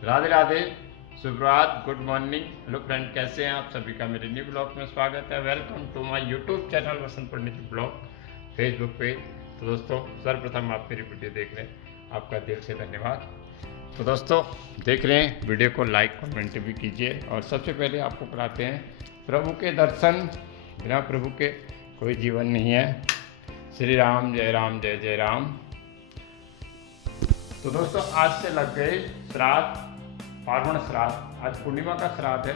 राधे राधे, सुप्रभात, good morning. Hello friend, कैसे हैं आप सभी का मेरे न्यू ब्लॉग में स्वागत है। Welcome to my YouTube channel Vasant Pandit blog Facebook पे। तो दोस्तों, सर्वप्रथम आप मेरी वीडियो देख रहे हैं, आपका दिल से धन्यवाद। तो दोस्तों, देख रहे हैं वीडियो को लाइक कमेंट भी कीजिए। और सबसे पहले आपको कराते हैं प्रभु के दर्शन। बिना प्रभु के कोई जीवन नहीं है। श्री राम जय राम जय जय राम। तो दोस्तों, आज से लग गए श्राद्ध, पार्वण श्राद्ध। आज पूर्णिमा का श्राद्ध है।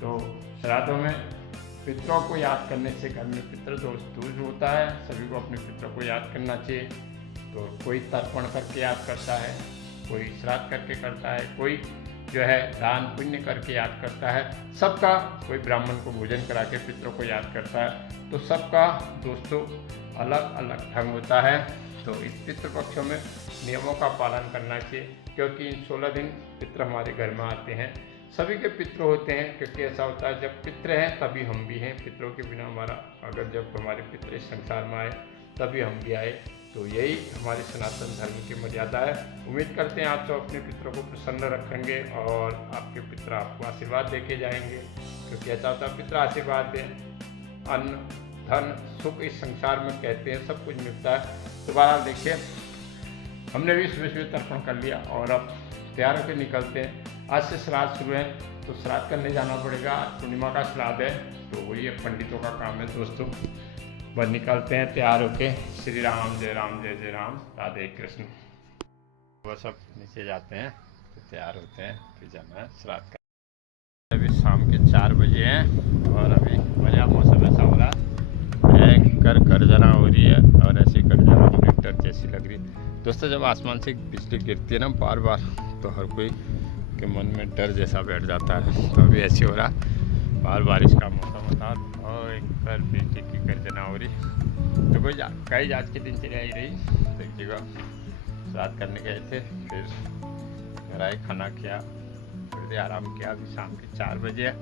तो श्राद्धों में पितरों को याद करने से घर में पितृ दोष दूर होता है। सभी को अपने पितरों को याद करना चाहिए। तो कोई तर्पण करके याद करता है, कोई श्राद्ध करके करता है, कोई जो है दान पुण्य करके याद करता है। सबका, कोई ब्राह्मण को भोजन करा के पितरों को याद करता है। तो सबका दोस्तों अलग अलग ढंग होता है। तो इस पितृपक्षों में नियमों का पालन करना चाहिए, क्योंकि इन 16 दिन पितृ हमारे घर में आते हैं। सभी के पितृ होते हैं, क्योंकि ऐसा होता है जब पितृ हैं तभी हम भी हैं। पितरों के बिना हमारा, अगर जब हमारे पितृ इस संसार में आए तभी हम भी आए। तो यही हमारे सनातन धर्म की मर्यादा है। उम्मीद करते हैं आप सब अपने पितरों को प्रसन्न रखेंगे और आपके पितृ आपको आशीर्वाद देके जाएंगे, क्योंकि ऐसा होता है पितृ आशीर्वाद दें, अन्न धन सुख इस संसार में कहते हैं सब कुछ मिलता है। तो बहरहाल देखिए, हमने भी सुबह सुबह तर्पण कर लिया और अब तैयार होकर निकलते हैं। आज से श्राद्ध शुरू है, तो श्राद्ध करने जाना पड़ेगा। आज पूर्णिमा का श्राद्ध है, तो वही पंडितों का काम है दोस्तों। बस निकलते हैं तैयार होके। श्री राम जय जय राम, राधे कृष्ण। वो सब नीचे जाते हैं, तो तैयार होते हैं, फिर जाना है श्राद्ध का। अभी शाम के 4 बजे हैं और अभी बढ़िया मौसम ऐसा हो रहा है, भयंकर गर्जना हो रही है। और ऐसी गर्जना मुझे डर जैसी लग रही है दोस्तों। जब आसमान से बिजली गिरती है ना बार बार, तो हर कोई के मन में डर जैसा बैठ जाता है। तो अभी ऐसे हो रहा, बाहर बारिश का मौसम होता और भयंकर बिजली की गर्जना हो रही। तो कोई कई आज की दिनचर्या ही रही। तो एक जगह श्राद्ध करने गए थे, फिर घर आए, खाना किया, थोड़ी देर आराम किया। अभी शाम के 4 बजे है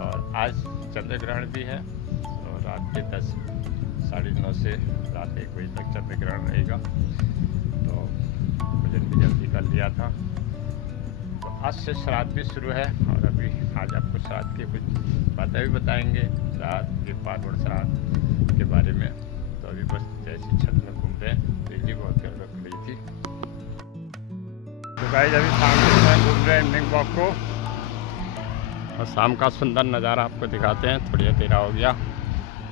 और आज चंद्र ग्रहण भी है। और रात के 10 साढ़े 9 से रात 1 बजे तक चंद्र ग्रहण रहेगा। तो भोजन भी जल्दी कर लिया था। तो आज से श्राद्ध भी शुरू है और अभी आज आपको श्राद्ध की कुछ बातें भी बताएंगे, श्राद्ध ये पार्वण श्राद्ध के बारे में। तो अभी बस जैसी छत में घूम रहे हैं, बिजली बहुत कड़क रही थी। तो गाइस, अभी शाम के समय घूम रहे हैं इवनिंग वॉक को और शाम का सुंदर नज़ारा आपको दिखाते हैं। थोड़ी देर हो गया,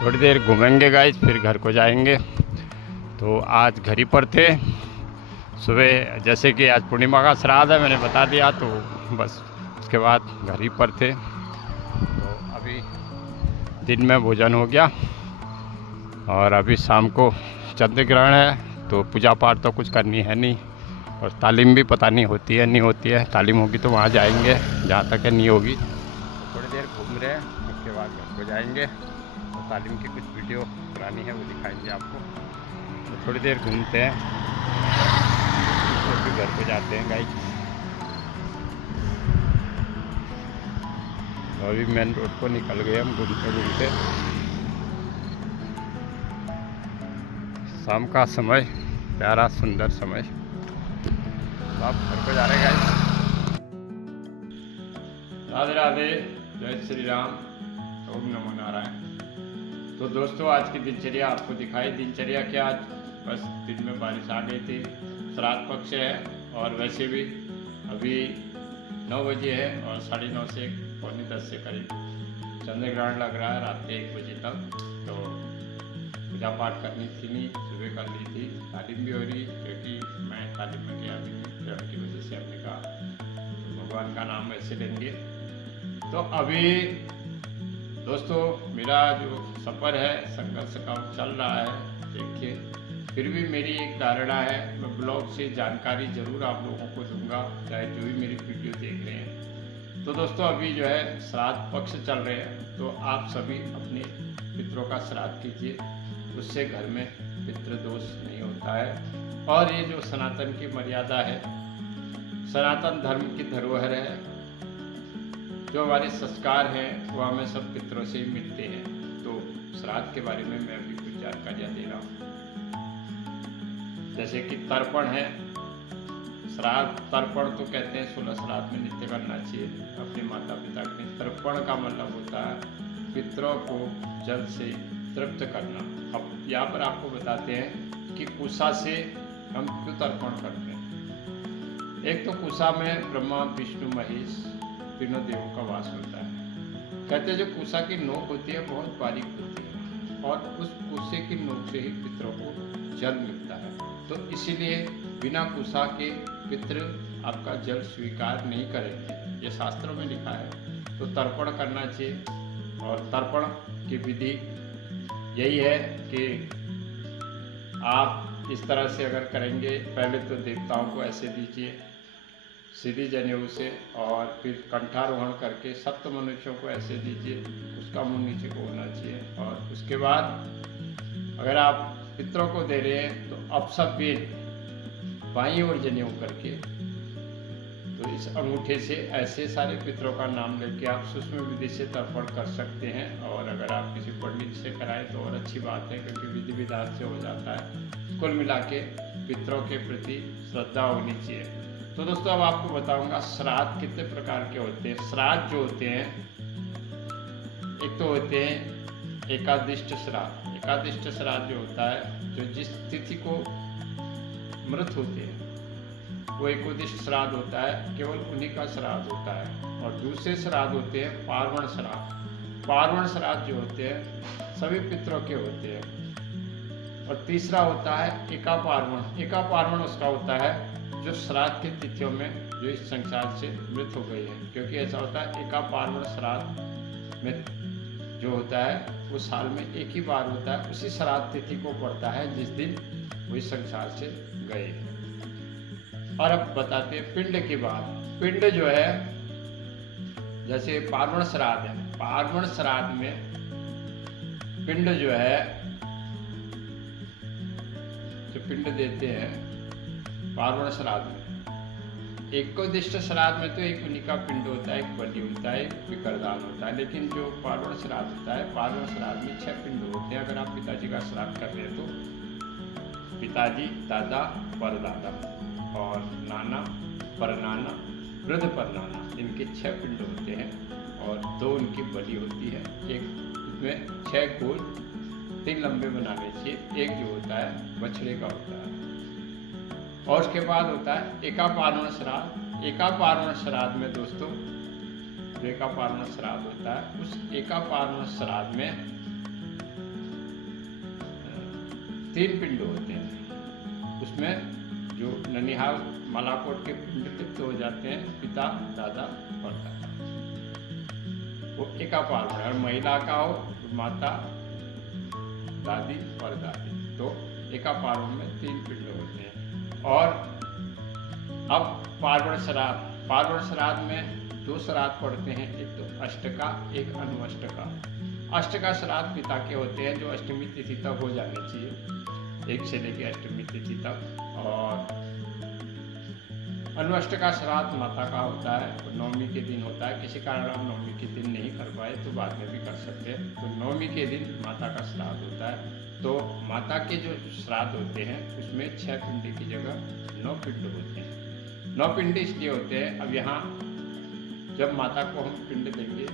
थोड़ी देर घूमेंगे गाइस, फिर घर को जाएंगे। तो आज घर ही पर थे सुबह, जैसे कि आज पूर्णिमा का श्राद्ध है मैंने बता दिया, तो बस उसके बाद घर ही पर थे। तो अभी दिन में भोजन हो गया और अभी शाम को चंद्र ग्रहण है। तो पूजा पाठ तो कुछ करनी है नहीं, और तालीम भी पता नहीं होती है नहीं होती है। तालीम होगी तो वहाँ जाएंगे, जहाँ तक है नहीं होगी। तो थोड़ी देर घूम रहे हैं, उसके बाद घर को जाएंगे। तो तालीम की कुछ वीडियो पुरानी है वो दिखाएंगे आपको। तो थोड़ी देर घूमते हैं, तो फिर घर को जाते हैं गाइस। तो अभी मेन रोड को निकल गए हम घूमते घूमते। शाम का समय, प्यारा सुंदर समय। तो आप घर को जा रहे हैं गाइस। राधे राधे, जय श्री राम, ओम नमो नारायण। तो दोस्तों, आज की दिनचर्या आपको दिखाई। दिनचर्या क्या, आज बस दिन में बारिश आ गई थी, श्राद्ध पक्ष है। और वैसे भी अभी 9 बजे है और 9:30 से 9:45 से करीब चंद्र ग्रहण लग रहा है, रात के 1 बजे तक। तो पूजा पाठ करनी थी नहीं, सुबह कर ली थी। तालीम भी हो रही, क्योंकि मैं तालीम में गया भी नहीं, ग्रहण की वजह से हमने कहा तो भगवान का नाम ऐसे लेंगे। तो अभी दोस्तों, मेरा जो सफ़र है संघर्ष का चल रहा है। देखिए, फिर भी मेरी एक धारणा है, मैं ब्लॉग से जानकारी ज़रूर आप लोगों को दूंगा, चाहे जो भी मेरी वीडियो देख रहे हैं। तो दोस्तों, अभी जो है श्राद्ध पक्ष चल रहे हैं, तो आप सभी अपने पितरों का श्राद्ध कीजिए। उससे घर में पितृ दोष नहीं होता है। और ये जो सनातन की मर्यादा है, सनातन धर्म की धरोहर है, जो हमारे संस्कार हैं वो हमें सब पितरों से ही मिलते हैं। तो श्राद्ध के बारे में मैं अभी कुछ जानकारियाँ दे रहा हूँ। जैसे कि तर्पण है, श्राद्ध तर्पण तो कहते हैं 16 श्राद्ध में नित्य करना चाहिए अपने माता पिता के। तर्पण का मतलब होता है पितरों को जल से तृप्त करना। अब यहाँ पर आपको बताते हैं कि कुशा से हम क्यों तर्पण करते हैं। एक तो कुशा में ब्रह्मा विष्णु महेश तीनों देवों का वास होता है। कहते हैं जो कुशा की नोक होती है बहुत बारीक होती है और उस कुशे की नोक से ही पितरों को जल मिलता है। तो इसीलिए बिना कुशा के पितृ आपका जल स्वीकार नहीं करेंगे, ये शास्त्रों में लिखा है। तो तर्पण करना चाहिए और तर्पण की विधि यही है कि आप इस तरह से अगर करेंगे, पहले तो देवताओं को ऐसे दीजिए सीधी जनेऊ से, और फिर कंठारोहण करके सप्त मनुष्यों को ऐसे दीजिए, उसका मुंह नीचे को होना चाहिए। और उसके बाद अगर आप पितरों को दे रहे हैं तो अपसव्य बाईं ओर जनेऊ करके, तो इस अंगूठे से ऐसे सारे पितरों का नाम लेके आप सूक्ष्म विधि से तर्पण कर सकते हैं। और अगर आप किसी पंडित से कराएं तो और अच्छी बात है, क्योंकि विधि विधान से हो जाता है। कुल मिला के पितरों के प्रति श्रद्धा होनी चाहिए। तो दोस्तों अब आपको बताऊंगा श्राद्ध कितने प्रकार के होते हैं। श्राद्ध जो होते हैं, एक तो होते हैं एकादिष्ट श्राद्ध। एकादिष्ट श्राद्ध जो होता है, जो जिस तिथि को मृत होते हैं वो एकोदिष्ट श्राद्ध होता है, केवल उन्हीं का श्राद्ध होता है। और दूसरे श्राद्ध होते हैं पार्वण श्राद्ध। पार्वण श्राद्ध जो होते हैं सभी पितरों के होते हैं। और तीसरा होता है एकापार्वण। एकापार्वण उसका होता है जो श्राद्ध की तिथियों में जो इस संसार से मृत हो गई है, क्योंकि ऐसा होता है एकापार्वण श्राद्ध में जो होता है वो साल में एक ही बार होता है। उसी श्राद्ध तिथि को पड़ता है जिस दिन वो इस संसार से गए। और अब बताते हैं पिंड की बात। पिंड जो है, जैसे पार्वण श्राद्ध है, पार्वण श्राद्ध में पिंड जो है, जो पिंड देते हैं पार्वण श्राद्ध में, एकोदिष्ट श्राद्ध में तो एक उन्हीं का पिंड होता है, एक बलि होता है, एक पिकरदान होता है। लेकिन जो पार्वण श्राद्ध होता है, पार्वण श्राद्ध में 6 पिंड होते हैं। अगर आप पिताजी का श्राद्ध कर रहे हैं तो पिताजी, दादा, परदादा और नाना, परनाना, वृद्ध परनाना, इनके 6 पिंड होते हैं और 2 उनकी बलि होती है। एक में 6 गोल 3 लंबे बनाने चाहिए। एक जो होता है बछड़े का होता है। और उसके बाद होता है एकापार्वण श्राद्ध। एकापार्वण श्राद्ध में दोस्तों, जो एकापार्वण श्राद्ध होता है, उस एकापार्वण श्राद्ध में 3 पिंड होते हैं। उसमें जो ननिहाल मालाकोट के पिंड लिप्त हो जाते हैं, पिता, दादा और दादा, वो एकापार्वण। और महिला का हो तो माता, दादी और दादी, तो एकापार्वण में 3 पिंड होते हैं। और अब पार्वण श्राद्ध। पार्वण श्राद्ध में 2 श्राद्ध पड़ते हैं, एक तो अष्टका, एक अनुअष्टका। अष्टका श्राद्ध पिता के होते हैं, जो अष्टमी तिथि तक हो जाने चाहिए, 1 से लेकर अष्टमी तिथि तक। और अनुअष्टका श्राद्ध माता का होता है, तो नवमी के दिन होता है। किसी कारण आप नवमी के दिन नहीं कर पाए तो बाद में भी कर सकते हैं। तो नवमी के दिन माता का श्राद्ध होता है। तो माता के जो श्राद्ध होते हैं उसमें 6 पिंड की जगह 9 पिंड होते हैं। 9 पिंड इसलिए होते हैं, अब यहाँ जब माता को हम पिंड देंगे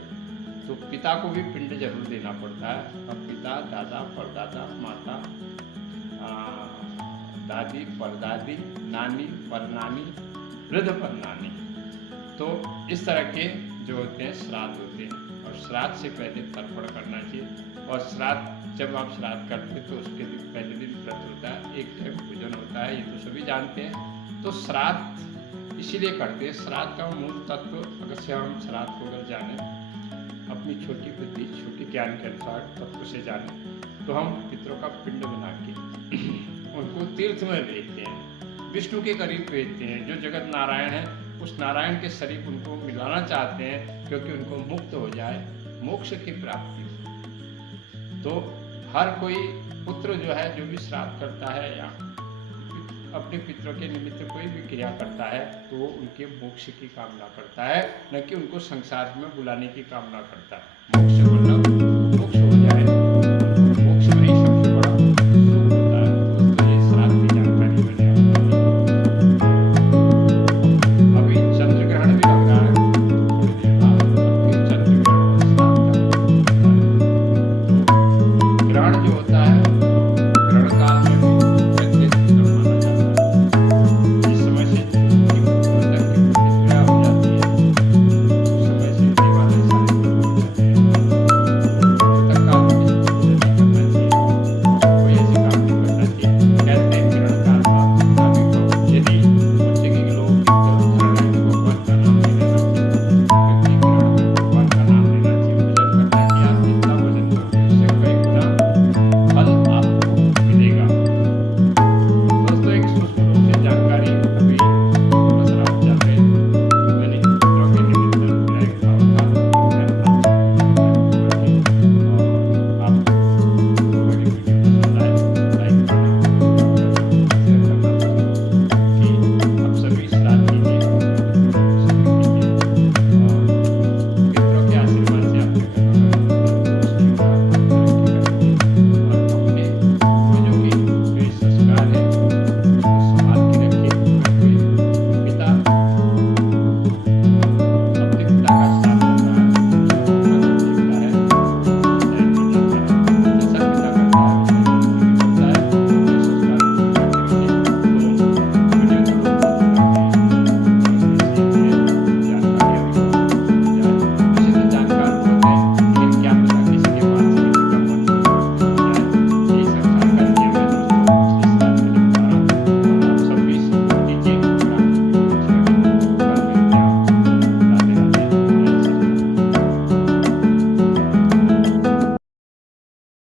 तो पिता को भी पिंड जरूर देना पड़ता है। अब पिता, दादा, परदादा, माता, दादी, परदादी, नानी, परनानी, वृद्ध परनानी, तो इस तरह के जो होते हैं श्राद्ध होते हैं। और श्राद्ध से पहले तर्पण करना चाहिए। और श्राद्ध जब आप श्राद्ध करते हैं तो उसके दिन पहले दिन व्रत होता है, एक टाइम पूजन होता है, ये तो सभी जानते हैं। तो श्राद्ध इसीलिए करते हैं। श्राद्ध का मूल तत्व, अगर से हम श्राद्ध को अगर जाने, अपनी छोटी बुद्धि, छोटी ज्ञान के अनुसार तत्व से जाने, तो हम पितरों का पिंड बना के उनको तीर्थ में भेजते हैं, विष्णु के करीब भेजते हैं। जो जगत नारायण है, उस नारायण के शरीर उनको मिलाना चाहते हैं, क्योंकि उनको मुक्त हो जाए, मोक्ष की प्राप्ति हो। तो हर कोई पुत्र जो है, जो भी श्राद्ध करता है या अपने पितरों के निमित्त कोई भी क्रिया करता है, तो वो उनके मोक्ष की कामना करता है, न कि उनको संसार में बुलाने की कामना करता है। मोक्ष मतलब मोक्ष